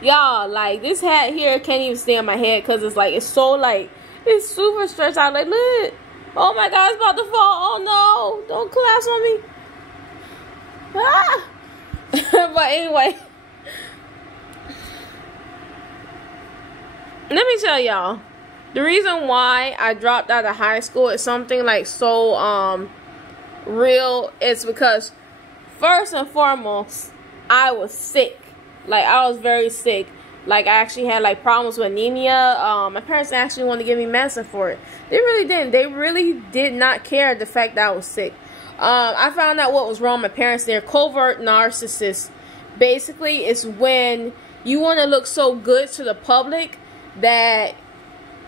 Y'all, like, this hat here can't even stay on my head because it's like, it's so, like, it's super stretched out. Like, look. Oh my God, it's about to fall. Oh no. Don't collapse on me. Ah. But anyway. Let me tell y'all. The reason why I dropped out of high school is something like so real. It's because first and foremost, I was sick. Like, I was very sick. Like, I actually had like problems with anemia. My parents actually wanted to give me medicine for it. They really didn't. They really did not care the fact that I was sick. I found out what was wrong with my parents. They're covert narcissists. Basically, it's when you want to look so good to the public that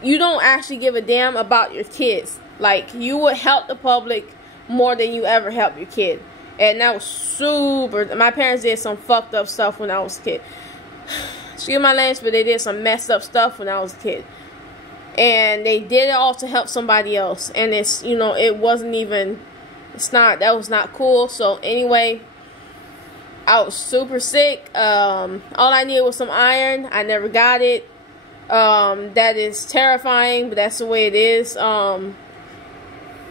you don't actually give a damn about your kids. Like, you would help the public more than you ever help your kid. And that was super. My parents did some fucked up stuff when I was a kid. Excuse my language, but they did some messed up stuff when I was a kid. And they did it all to help somebody else. And it's, you know, it wasn't even, that was not cool. So anyway, I was super sick. All I needed was some iron. I never got it. That is terrifying, but that's the way it is.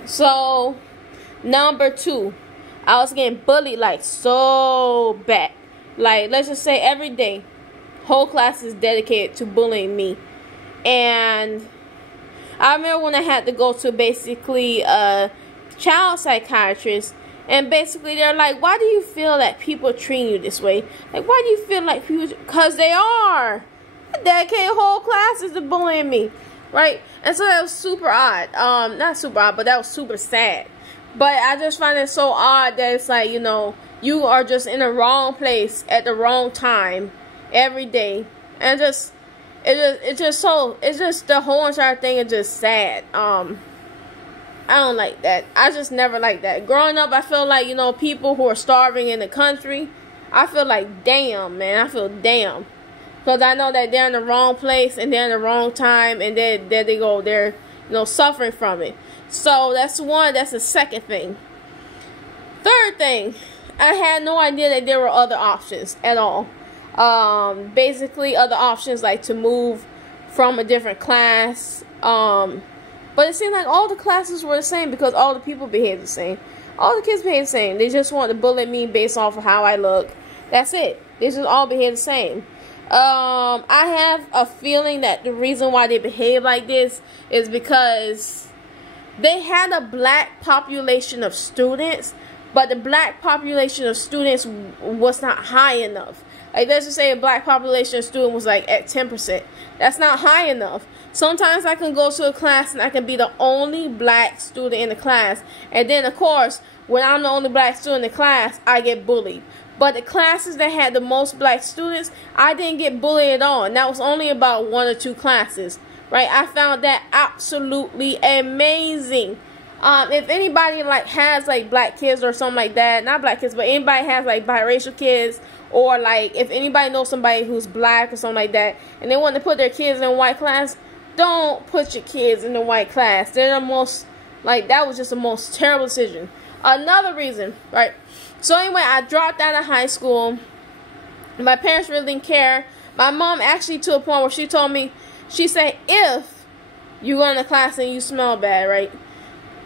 So, number 2, I was getting bullied like so bad. Like, let's just say every day, whole class is dedicated to bullying me. And I remember when I had to go to basically a child psychiatrist, and basically they're like, why do you feel that people treat you this way? Like, why do you feel like people, because they are. Dedicated whole classes to bullying me, right? And so that was super odd. Not super odd, but that was super sad. But I just find it so odd that it's like, you know, you are just in the wrong place at the wrong time every day, and it's just the whole entire thing is just sad. I don't like that. I just never liked that. Growing up, I feel like, you know, people who are starving in the country, I feel like, damn, man, I feel damn. Because I know that they're in the wrong place and they're in the wrong time, and there they go. They're, you know, suffering from it. So that's one. That's the second thing. Third thing, I had no idea that there were other options at all. Basically, other options like to move from a different class. But it seemed like all the classes were the same because all the people behaved the same. All the kids behaved the same. They just wanted to bully me based off of how I look. That's it. They just all behave the same. I have a feeling that the reason why they behave like this is because they had a black population of students, but the black population of students was not high enough. Like, let's just say a black population of students was like at 10%. That's not high enough. Sometimes I can go to a class and I can be the only black student in the class. And then, of course, when I'm the only black student in the class, I get bullied. But the classes that had the most black students, I didn't get bullied at all. And that was only about 1 or 2 classes. Right? I found that absolutely amazing. If anybody like has like black kids or something like that, not black kids, but anybody has like biracial kids, or like if anybody knows somebody who's black or something like that, and they want to put their kids in white class, don't put your kids in the white class. They're the most, like, that was just the most terrible decision. Another reason, right? So anyway, I dropped out of high school. My parents really didn't care. My mom actually, to a point where she told me, she said, if you go into class and you smell bad, right,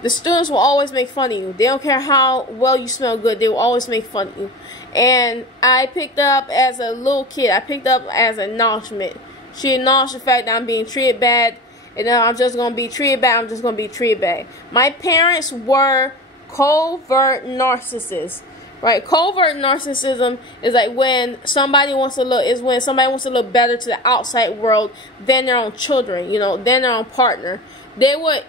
the students will always make fun of you. They don't care how well you smell good. They will always make fun of you. And I picked up as a little kid, I picked up as acknowledgement. She acknowledged the fact that I'm being treated bad. And then I'm just going to be treated bad. I'm just going to be treated bad. My parents were covert narcissists. Right? Covert narcissism is like when somebody wants to look better to the outside world than their own children, you know, than their own partner. They would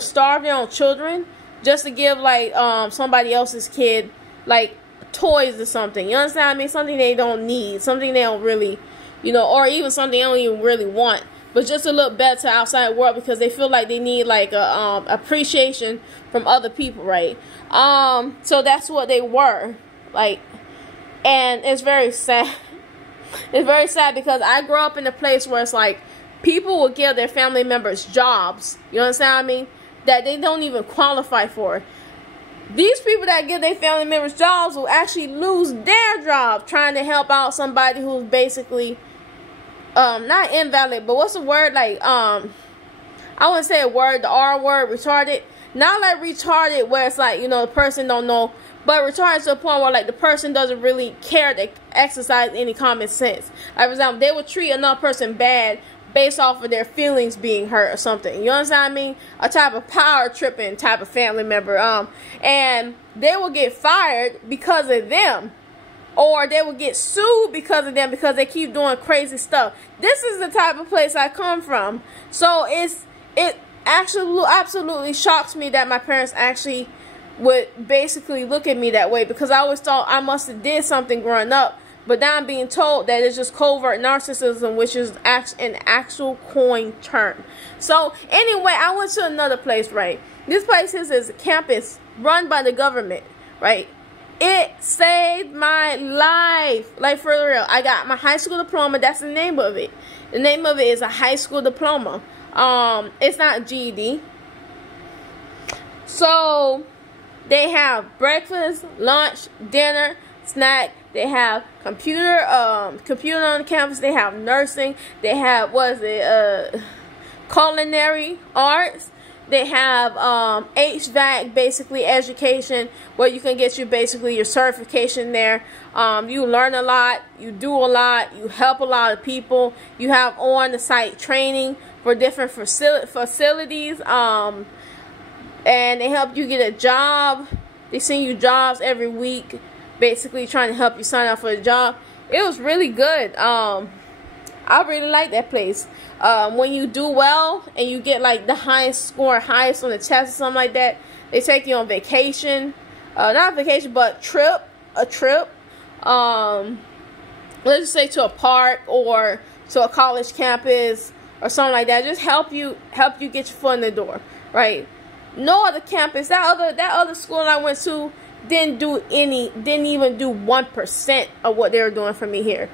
starve their own children just to give like somebody else's kid like toys or something. You understand what I mean? Something they don't need, something they don't really, you know, or even something they don't even really want, but just to look better to the outside world because they feel like they need like a appreciation from other people, right? So that's what they were like, and it's very sad. It's very sad because I grew up in a place where it's like people will give their family members jobs, you understand what I mean, that they don't even qualify for. These people that give their family members jobs will actually lose their job trying to help out somebody who's basically not invalid, but what's the word, like I wouldn't say a word, the R word, retarded. Not like retarded where it's like, you know, the person don't know, but retarded to a point where like the person doesn't really care to exercise any common sense. Like, for example, they would treat another person bad based off of their feelings being hurt or something. You understand what I mean? A type of power tripping type of family member. And they will get fired because of them. Or they will get sued because of them, because they keep doing crazy stuff. This is the type of place I come from. So it actually absolutely shocks me that my parents actually would basically look at me that way, because I always thought I must have did something growing up. But now I'm being told that it's just covert narcissism, which is an actual coin term. So anyway, I went to another place, right? This place is a campus run by the government, right? It saved my life. Like, for real. I got my high school diploma. That's the name of it. The name of it is a high school diploma. It's not GED. So they have breakfast, lunch, dinner, snack. They have computer on the campus. They have nursing. They have, culinary arts. They have HVAC, basically education, where you can get you basically your certification there. You learn a lot. You do a lot. You help a lot of people. You have on-the-site training for different facilities. And they help you get a job. They send you jobs every week, basically trying to help you sign up for a job. It was really good. I really like that place. When you do well and you get like the highest on the test or something like that, they take you on vacation. Not vacation, but a trip. Let's just say to a park or to a college campus or something like that. Just help you get your foot in the door, right? No other campus, that other school I went to didn't even do 1% of what they were doing for me here.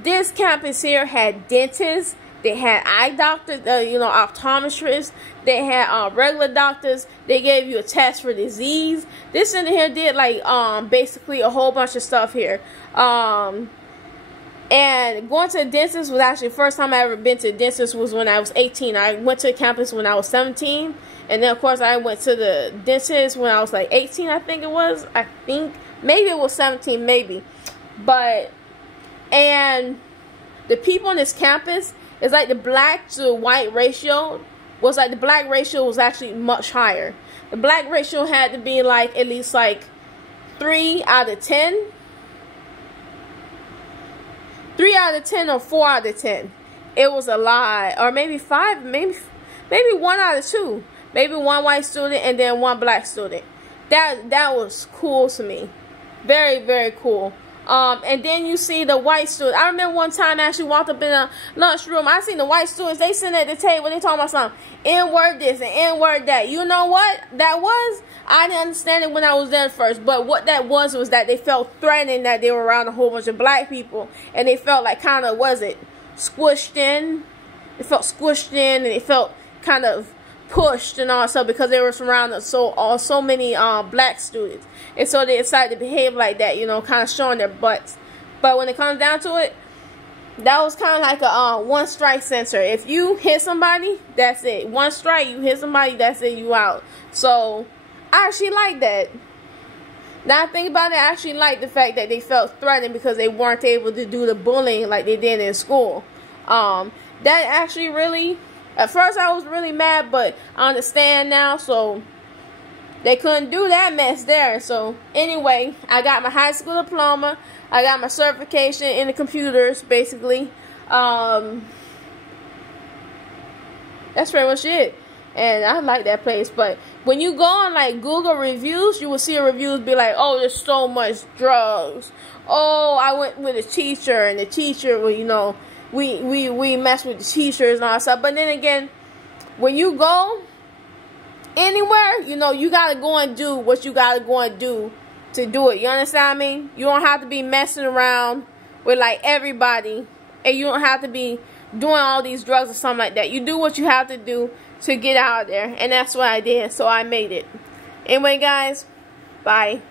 This campus here had dentists. They had eye doctors, optometrists. They had regular doctors. They gave you a test for disease. This in here did like basically a whole bunch of stuff here. And going to the dentist was actually the first time I ever been to the dentist was when I was 18. I went to the campus when I was 17. And then, of course, I went to the dentist when I was like 18, I think it was. Maybe it was 17, maybe. And the people on this campus, it's like the black to white ratio was like, the black ratio was actually much higher. The black ratio had to be like at least like 3 out of 10. 3 out of 10 or 4 out of 10. It was a lie. Or maybe 5, maybe 1 out of 2. Maybe 1 white student and then 1 black student. That was cool to me. Very, very cool. And then you see the white student. I remember one time I actually walked up in a lunchroom. I seen the white students. They sitting at the table. They talking about something. N-word this and N-word that. You know what that was? I didn't understand it when I was there first. But what that was that they felt threatened that they were around a whole bunch of black people. And they felt like kind of, squished in. They felt squished in. And they felt kind of pushed and also because they were surrounded so many black students, and so they decided to behave like that, kind of showing their butts. But when it comes down to it, that was kind of like a one strike censor. If you hit somebody, that's it. One strike, you hit somebody, that's it, you out. So I actually like that. Now I think about it, I actually like the fact that they felt threatened because they weren't able to do the bullying like they did in school. That actually really, at first I was really mad, but I understand now. So they couldn't do that mess there. So anyway, I got my high school diploma. I got my certification in the computers, basically. That's pretty much it. And I like that place. But when you go on like Google reviews, you will see reviews be like, oh, there's so much drugs. Oh, I went with a teacher, and the teacher, well, we mess with the teachers and all that stuff. But then again, when you go anywhere, you gotta go and do what you gotta go and do to do it. You understand what I mean? You don't have to be messing around with like everybody, and you don't have to be doing all these drugs or something like that. You do what you have to do to get out of there, and that's what I did. So I made it. Anyway, guys, Bye.